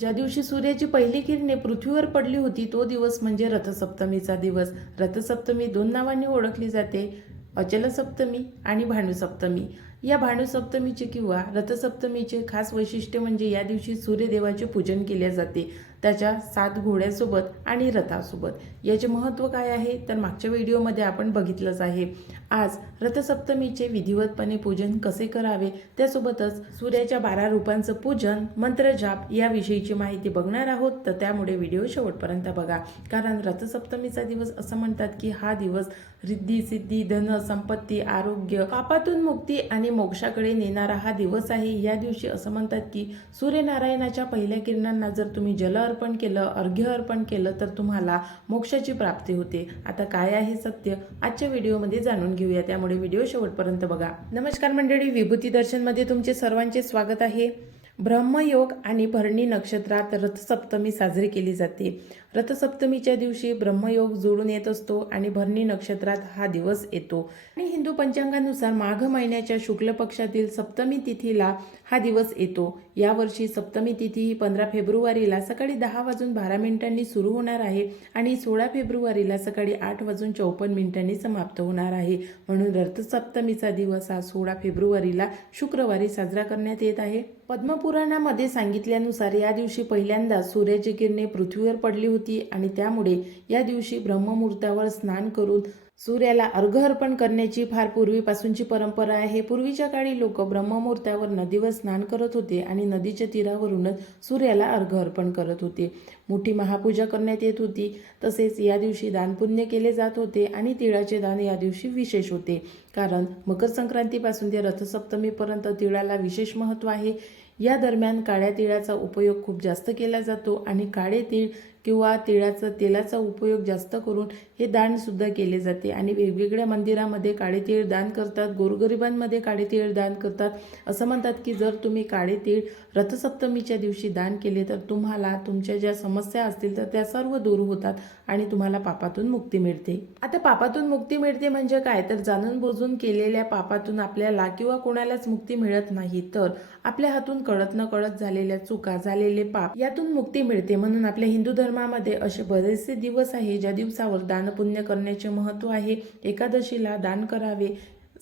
ज्या दिवशी सूर्याची पहिली किरणे पृथ्वीवर पडली होती तो दिवस म्हणजे रथसप्तमीचा दिवस. रथसप्तमी दोन नावांनी ओळखली जाते अचलसप्तमी आणि भानुसप्तमी. या भानुसप्तमीचे किंवा रथसप्तमीचे खास वैशिष्ट्य म्हणजे या दिवशी सूर्यदेवाचे पूजन केले जाते. त्याच्या सात घोड्यासोबत आणि रथासोबत. याचे महत्त्व काय आहे? तर मागच्या व्हिडिओमध्ये आपण बघितलंच आहे. आज रथसप्तमीचे विधिवतपणे पूजन कसे करावे? त्यासोबतच सूर्याच्या बारा रूपांचं पूजन मंत्रजाप याविषयीची माहिती बघणार आहोत. तर त्यामुळे व्हिडिओ शेवटपर्यंत बघा. कारण रथसप्तमीचा दिवस असं म्हणतात की हा दिवस रिद्धी सिद्धी धन संपत्ती आरोग्य पापातून मुक्ती आणि मोक्षाकडे नेणारा हा दिवस आहे. या दिवशी असं म्हणतात की सूर्यनारायणाच्या पहिल्या किरणांना जर तुम्ही जल अर्पण केलं अर्घ्य अर्पण केलं तर तुम्हाला मोक्षाची प्राप्ती होते. आता काय आहे सत्य? आजच्या व्हिडिओमध्ये जाणून घेऊया. त्यामुळे व्हिडिओ शेवटपर्यंत बघा. नमस्कार मंडळी विभूती दर्शनमध्ये तुमचे सर्वांचे स्वागत आहे. ब्रह्मयोग आणि भरणी नक्षत्रात रथसप्तमी साजरी केली जाते. रथसप्तमीच्या दिवशी ब्रह्मयोग जुळून येत असतो आणि भरणी नक्षत्रात हा दिवस येतो. आणि हिंदू पंचांगानुसार माघ महिन्याच्या शुक्ल पक्षातील सप्तमी तिथीला हा दिवस येतो. यावर्षी सप्तमी तिथी ही पंधरा फेब्रुवारीला सकाळी दहा वाजून बारा मिनिटांनी सुरू होणार आहे आणि सोळा फेब्रुवारीला सकाळी आठ वाजून चौपन्न मिनिटांनी समाप्त होणार आहे. म्हणून रथसप्तमीचा दिवस हा सोळा फेब्रुवारीला शुक्रवारी साजरा करण्यात येत आहे. पद्मपुराणामध्ये सांगितल्यानुसार या दिवशी पहिल्यांदा सूर्याची किरणे पृथ्वीवर पडली होती आणि त्यामुळे या दिवशी ब्रह्ममुहूर्तावर स्नान करून सूर्याला अर्घ अर्पण करण्याची फार पूर्वीपासूनची परंपरा आहे. पूर्वीच्या काळी लोक ब्रह्ममुहूर्तावर नदीवर स्नान करत होते आणि नदीच्या तीरावरूनच सूर्याला अर्घ अर्पण करत होते. मोठी महापूजा करण्यात येत होती. तसेच या दिवशी दानपुण्य केले जात होते आणि तिळाचे दान या दिवशी विशेष होते. कारण मकर संक्रांतीपासून ते रथसप्तमीपर्यंत तिळाला विशेष महत्त्व आहे. या दरम्यान काळ्या तिळाचा उपयोग खूप जास्त केला जातो आणि काळे तीळ किंवा तिळाचं तेलाचा उपयोग जास्त करून हे दानसुद्धा केले जाते. आणि वेगवेगळ्या मंदिरामध्ये काळे तीळ दान करतात गोरगरिबांमध्ये काळे तीळ दान करतात. असं म्हणतात की जर तुम्ही काळे तीळ रथसप्तमीच्या दिवशी दान केले तर तुम्हाला तुमच्या ज्या समस्या असतील तर त्या सर्व दूर होतात आणि तुम्हाला पापातून मुक्ती मिळते. आता पापातून मुक्ती मिळते म्हणजे काय? तर जाणून बुजून केलेल्या पापातून आपल्याला किंवा कोणालाच मुक्ती मिळत नाही तर आपल्या हातून कळत न कळत झालेल्या चुका झालेले पाप यातून मुक्ती मिळते म्हणून आपल्या हिंदू धर्म धर्मामध्ये असे बरेचसे दिवस आहे ज्या दिवसावर दानपुण्य करण्याचे महत्त्व आहे. एकादशीला दान करावे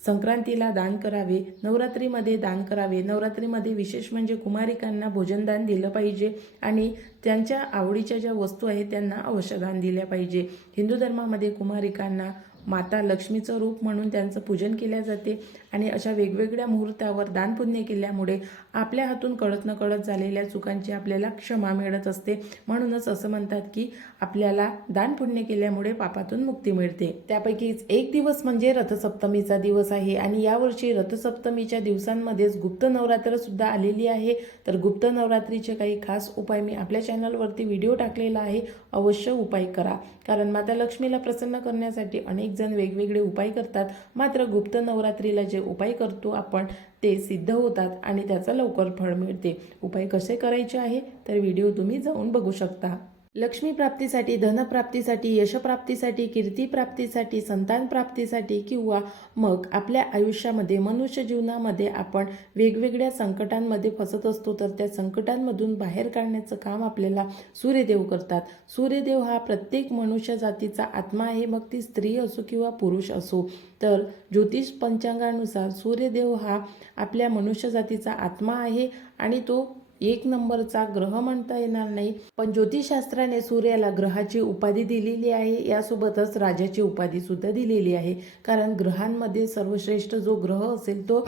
संक्रांतीला दान करावे नवरात्रीमध्ये दान करावे. नवरात्रीमध्ये विशेष म्हणजे कुमारिकांना भोजनदान दिलं पाहिजे आणि त्यांच्या आवडीच्या ज्या वस्तू आहेत त्यांना अवश्य दान दिल्या पाहिजे. हिंदू धर्मामध्ये कुमारिकांना माता लक्ष्मीचं रूप म्हणून त्यांचं पूजन केल्या जाते आणि अशा वेगवेगळ्या मुहूर्तावर दानपुण्य केल्यामुळे आपल्या हातून कळत न कळत झालेल्या चुकांची आपल्याला क्षमा मिळत असते. म्हणूनच असं म्हणतात की आपल्याला दानपुण्य केल्यामुळे पापातून मुक्ती मिळते. त्यापैकीच एक दिवस म्हणजे रथसप्तमीचा दिवस आहे आणि यावर्षी रथसप्तमीच्या दिवसांमध्येच गुप्त नवरात्र सुद्धा आलेली आहे. तर गुप्त नवरात्रीचे काही खास उपाय मी आपल्या चॅनलवरती व्हिडिओ टाकलेला आहे. अवश्य उपाय करा. कारण माता लक्ष्मीला प्रसन्न करण्यासाठी अनेक जण वेगवेगळे उपाय करतात. मात्र गुप्त नवरात्रीला जे उपाय करतो आपण ते सिद्ध होतात आणि त्याचा लवकर फळ मिळते. उपाय कसे करायचे आहे? तर व्हिडिओ तुम्ही जाऊन बघू शकता. लक्ष्मी प्राप्तीसाठी धनप्राप्तीसाठी यशप्राप्तीसाठी कीर्तीप्राप्तीसाठी संतानप्राप्तीसाठी किंवा मग आपल्या आयुष्यामध्ये मनुष्य जीवनामध्ये आपण वेगवेगळ्या संकटांमध्ये फसत असतो तर त्या संकटांमधून बाहेर काढण्याचं काम आपल्याला सूर्यदेव करतात. सूर्यदेव हा प्रत्येक मनुष्य जातीचा आत्मा आहे मग ती स्त्री असो किंवा पुरुष असो. तर ज्योतिष पंचांगानुसार सूर्यदेव हा आपल्या मनुष्य जातीचा आत्मा आहे आणि तो एक नंबरचा ग्रह म्हणता येणार नाही. पण ज्योतिषशास्त्राने सूर्याला ग्रहाची उपाधी दिलेली आहे. यासोबतच राजाची उपाधी सुद्धा दिलेली आहे. कारण ग्रहांमध्ये सर्वश्रेष्ठ जो ग्रह असेल तो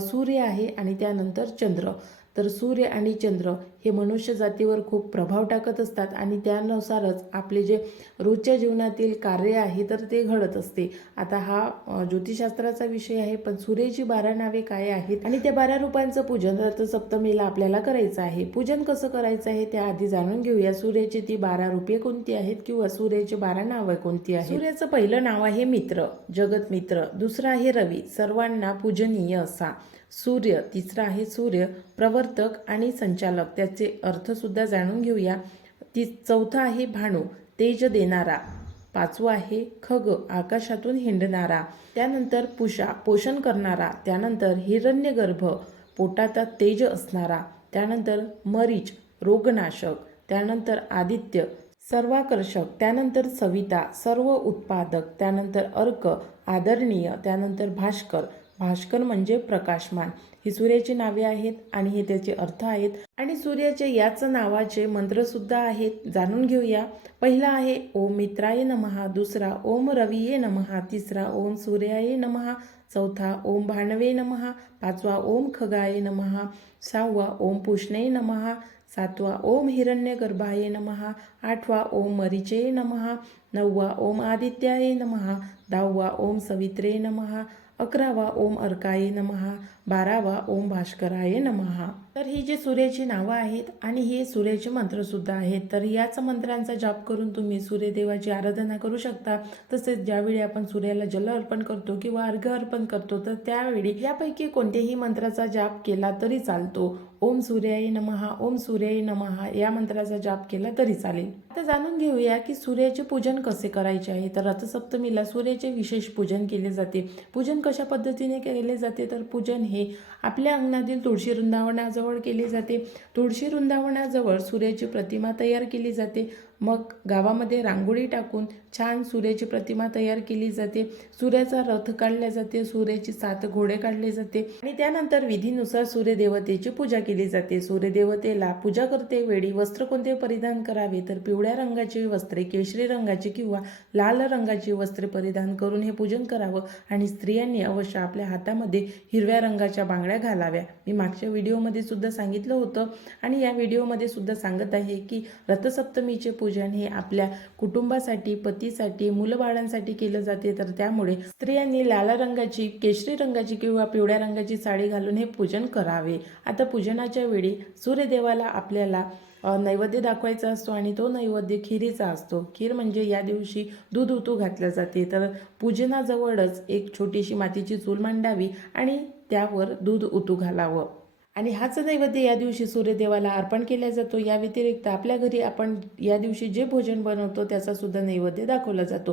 सूर्य आहे आणि त्यानंतर चंद्र. तर सूर्य आणि चंद्र हे मनुष्य जातीवर खूप प्रभाव टाकत असतात आणि त्यानुसारच आपले जे रोजच्या जीवनातील कार्य आहे तर ते घडत असते. आता हा ज्योतिषशास्त्राचा विषय आहे पण सूर्याची बारा नावे काय आहेत? आणि त्या बारा रूपांचं पूजन रथसप्तमीला आपल्याला करायचं आहे. पूजन कसं करायचं आहे त्याआधी जाणून घेऊया. सूर्याची ती बारा रूपे कोणती आहेत किंवा सूर्याची बारा नावं कोणती आहेत? सूर्याचं पहिलं नाव आहे मित्र जगत मित्र. दुसरं आहे रवी सर्वांना पूजनीय असा. सूर्य तिसरा आहे सूर्य प्रवर्तक आणि संचालक. त्याचे अर्थसुद्धा जाणून घेऊया. ती चौथा आहे भाणू तेज देणारा. पाचवा आहे खग आकाशातून हिंडणारा. त्यानंतर पुषा पोषण करणारा. त्यानंतर हिरण्यगर्भ पोटात तेज असणारा. त्यानंतर मरीच रोगनाशक. त्यानंतर आदित्य सर्वाकर्षक. त्यानंतर सविता सर्व उत्पादक. त्यानंतर अर्क आदरणीय. त्यानंतर भास्कर. भास्कर म्हणजे प्रकाशमान. ही सूर्याची नावे आहेत आणि हे त्याचे अर्थ आहेत. आणि सूर्याचे याच नावाचे मंत्रसुद्धा आहेत. जाणून घेऊया. पहिला आहे ओम मित्राय नमहा. दुसरा ओम रविये नमहा. तिसरा ओम सूर्याय नमहा. चौथा ओम भानवे नमहा. पाचवा ओम खगाय नमहा. सहावा ओम पुष्णे नमहा. सातवा ओम हिरण्यगर्भाय नमहा. आठवा ओम मरीचे नमहा. नववा ओम आदित्याय नमहा. दहावा ओम सवित्रे नमहा. अकरावा ओम अर्काये नमहा बारावा ओम भास्कराय नमहा तर ही जी सूर्याची नावं आहेत आणि हे सूर्याचे मंत्रसुद्धा आहेत. तर याच मंत्रांचा जाप करून तुम्ही सूर्यदेवाची आराधना करू शकता. तसेच ज्यावेळी आपण सूर्याला जल अर्पण करतो किंवा अर्घ्य अर्पण करतो तर त्यावेळी यापैकी कोणत्याही मंत्राचा जाप केला तरी चालतो. ओम सूर्याय नमहा ओम सूर्याय नमहा या मंत्राचा जाप केला तरी चालेल. आता जाणून घेऊया की सूर्याचे पूजन कसे करायचे आहे. तर रथसप्तमीला सूर्याचे विशेष पूजन केले जाते. पूजन कशा पद्धतीने केले जाते? तर पूजन हे आपल्या अंगणातील तुळशी वृंदावनाजवळ केले जाते. तुळशी वृंदावनाजवळ सूर्याची प्रतिमा तयार केली जाते. मग गावामध्ये रांगोळी टाकून छान सूर्याची प्रतिमा तयार केली जाते. सूर्याचा रथ काढल्या जाते सूर्याची सात घोडे काढले जाते आणि त्यानंतर विधीनुसार सूर्यदेवतेची पूजा केली जाते. सूर्यदेवतेला पूजा करते वेळी वस्त्र कोणते परिधान करावे तर पिवळ्या रंगाची वस्त्रे केशरी रंगाची किंवा लाल रंगाची वस्त्रे परिधान करून हे पूजन करावं आणि स्त्रियांनी अवश्य आपल्या हातामध्ये हिरव्या रंगाच्या बांगड्या घालाव्या. मी मागच्या व्हिडिओमध्ये सुद्धा सांगितलं होतं आणि या व्हिडिओमध्ये सुद्धा सांगत आहे की रथसप्तमीचे पूजन पूजन हे आपल्या कुटुंबासाठी पतीसाठी मुलबाळांसाठी केलं जाते. तर त्यामुळे स्त्रियांनी लाल रंगाची केशरी रंगाची किंवा पिवळ्या रंगाची साडी घालून हे पूजन करावे. आता पूजनाच्या वेळी सूर्यदेवाला आपल्याला नैवेद्य दाखवायचा असतो आणि तो नैवेद्य खिरीचा असतो. खीर म्हणजे या दिवशी दूध उतू घातल्या जाते. तर पूजनाजवळच एक छोटीशी मातीची चूल मांडावी आणि त्यावर दूध उतू घालावं. आणि हाच नैवेद्य या दिवशी सूर्यदेवाला अर्पण केला जातो. या व्यतिरिक्त आपल्या घरी आपण या दिवशी जे भोजन बनवतो त्याचासुद्धा नैवेद्य दाखवला जातो.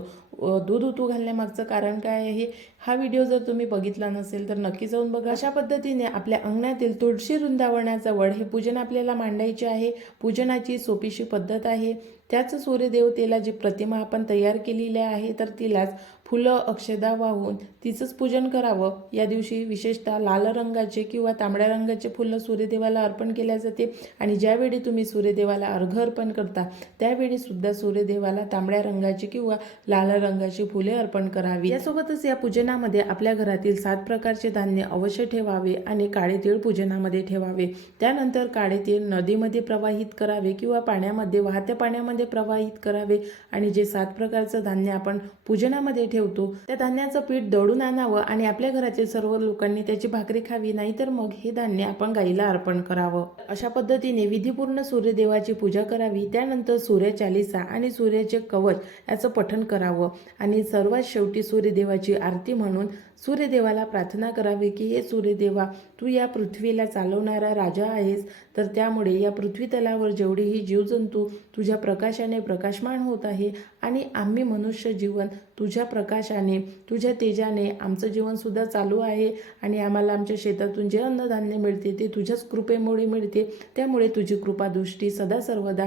दूध उतू घालण्यामागचं कारण काय आहे? हा व्हिडिओ जर तुम्ही बघितला नसेल तर नक्की जाऊन बघा. अशा पद्धतीने आपल्या अंगणातील तुळशी वृंदावनाजवळ हे पूजन आपल्याला मांडायचे आहे. पूजनाची सोपीशी पद्धत आहे. त्याच सूर्यदेवतेला जी प्रतिमा आपण तयार केलेली आहे तर तिलाच फुलं अक्षदा वाहून तिचंच पूजन करावं. या दिवशी विशेषतः लाल रंगाचे किंवा तांबड्या रंगाचे फुलं सूर्यदेवाला अर्पण केल्या जाते आणि ज्यावेळी तुम्ही सूर्यदेवाला अर्घ अर्पण करता त्यावेळी सुद्धा सूर्यदेवाला तांबड्या रंगाची किंवा लाल रंगाची फुले अर्पण करावी. यासोबतच या पूजनामध्ये आपल्या घरातील सात प्रकारचे धान्य अवश्य ठेवावे आणि काळे तीळ पूजनामध्ये ठेवावे. त्यानंतर काळे तीळ नदीमध्ये प्रवाहित करावे किंवा पाण्यामध्ये वाहत्या पाण्यामध्ये प्रवाहित करावे आणि जे सात प्रकारचं धान्य आपण पूजनामध्ये ठेवतो त्या धान्याचं पीठ दळून आणावं आणि आपल्या घरातील सर्व लोकांनी त्याची भाकरी खावी नाहीतर मग हे धान्य आपण गाईला अर्पण करावं. अशा पद्धतीने विधीपूर्ण सूर्यदेवाची पूजा करावी त्यानंतर सूर्यचालिसा आणि सूर्याचे कवच याचं पठण करावं आणि सर्वात शेवटी सूर्यदेवाची आरती म्हणून सूर्यदेवाला प्रार्थना करावी की हे सूर्यदेवा तू या पृथ्वीला चालवणारा राजा आहेस तर त्यामुळे या पृथ्वी तलावर जेवढेही जीवजंतू तुझ्या प्रकार प्रकाशाने प्रकाशमान होत आहे आणि आम्ही मनुष्य जीवन तुझ्या प्रकाशाने तुझ्या तेजाने आमचं जीवनसुद्धा चालू आहे आणि आम्हाला आमच्या शेतातून जे अन्नधान्य मिळते ते तुझ्याच कृपेमुळे मिळते. त्यामुळे तुझी कृपादृष्टी सदा सर्वदा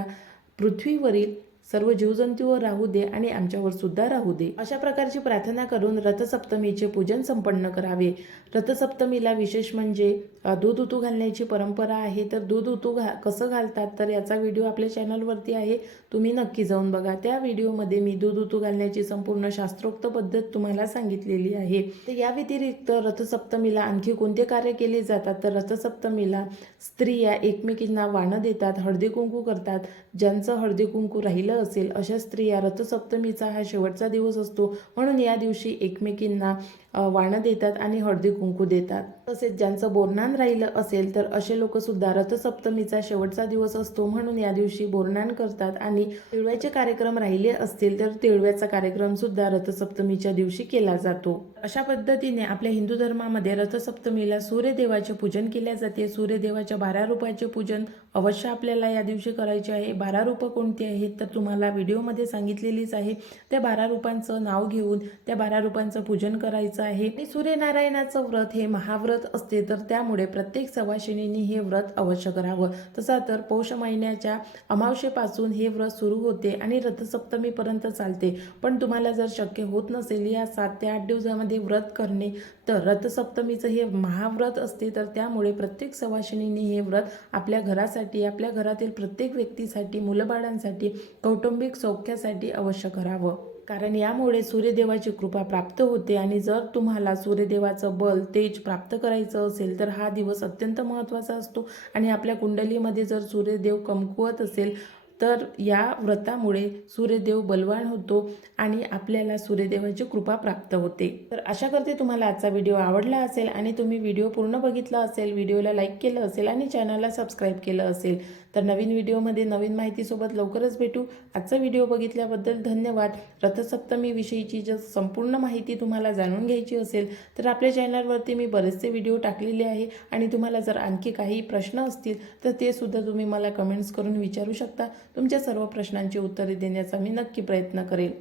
पृथ्वीवरील सर्व जीवजंतूवर राहू दे आणि आमच्यावर सुद्धा राहू दे. अशा प्रकारची प्रार्थना करून रथसप्तमीचे पूजन संपन्न करावे. रथसप्तमीला विशेष म्हणजे दूध उतू घालण्याची परंपरा आहे. तर दूध उतू घा कसं घालतात? तर याचा व्हिडिओ आपल्या चॅनलवरती आहे. तुम्ही नक्की जाऊन बघा. त्या व्हिडिओमध्ये मी दूध उतू घालण्याची संपूर्ण शास्त्रोक्त पद्धत तुम्हाला सांगितलेली आहे. तर या व्यतिरिक्त रथसप्तमीला आणखी कोणते कार्य केले जातात? तर रथसप्तमीला स्त्रिया एकमेकींना वाणं देतात हळदी कुंकू करतात. ज्यांचं हळदी कुंकू राहिलं असेल अशा स्त्रिया रथसप्तमीचा हा शेवटचा दिवस असतो. म्हणून या दिवशी एकमेकींना वाणं देतात आणि हळदी कुंकू देतात. तसेच ज्यांचं बोरणान राहिलं असेल तर असे लोक सुद्धा रथसप्तमीचा शेवटचा दिवस असतो. म्हणून या दिवशी बोरणान करतात आणि तिळव्याचे कार्यक्रम राहिले असतील तर तिळव्याचा कार्यक्रम सुद्धा रथसप्तमीच्या दिवशी केला जातो. अशा पद्धतीने आपल्या हिंदू धर्मामध्ये रथसप्तमीला सूर्यदेवाचे पूजन केले जाते. सूर्यदेवाच्या बारा रूपाचे पूजन अवश्य आपल्याला या दिवशी करायचे आहे. बारा रूपं कोणती आहेत? तर तुम्हाला तुम्हाला व्हिडिओमध्ये सांगितलेलीच आहे. त्या बारा रूपांचं नाव घेऊन त्या बारा रूपांचं पूजन करायचं आहे. आणि सूर्यनारायणाचं व्रत हे महाव्रत असते तर त्यामुळे प्रत्येक सवाशिणींनी हे व्रत अवश्य करावं. तसा तर पौष महिन्याच्या अमावशेपासून हे व्रत सुरू होते आणि रथसप्तमीपर्यंत चालते. पण तुम्हाला जर शक्य होत नसेल या सात ते आठ दिवसामध्ये व्रत करणे तर रथसप्तमीचं हे महाव्रत असते तर त्यामुळे प्रत्येक सवाशिनीने हे व्रत आपल्या घरासाठी आपल्या घरातील प्रत्येक व्यक्तीसाठी मुलंबाळांसाठी कौटुंबिक सौख्यासाठी अवश्य करावं. कारण यामुळे सूर्यदेवाची कृपा प्राप्त होते आणि जर तुम्हाला सूर्यदेवाचं बल तेज प्राप्त करायचं असेल तर हा दिवस अत्यंत महत्त्वाचा असतो. आणि आपल्या कुंडलीमध्ये जर सूर्यदेव कमकुवत असेल तर या व्रतामुळे सूर्यदेव बलवान होतो आणि आपल्याला सूर्यदेवाची कृपा प्राप्त होते. तर आशा करते तुम्हाला आजचा व्हिडिओ आवडला असेल आणि तुम्ही व्हिडिओ पूर्ण बघितला असेल व्हिडिओला लाईक केलं असेल आणि चॅनलला सबस्क्राईब केलं असेल तर नवीन व्हिडिओमध्ये नवीन माहितीसोबत लवकरच भेटू. आजचा व्हिडिओ बघितल्याबद्दल धन्यवाद. रथसप्तमीविषयीची जर संपूर्ण माहिती तुम्हाला जाणून घ्यायची असेल तर आपल्या चॅनलवरती मी बरेचसे व्हिडिओ टाकलेले आहे आणि तुम्हाला जर आणखी काही प्रश्न असतील तर ते सुद्धा तुम्ही मला कमेंट्स करून विचारू शकता. तुमच्या सर्व प्रश्नांची उत्तरे देण्याचा मी नक्की प्रयत्न करेल.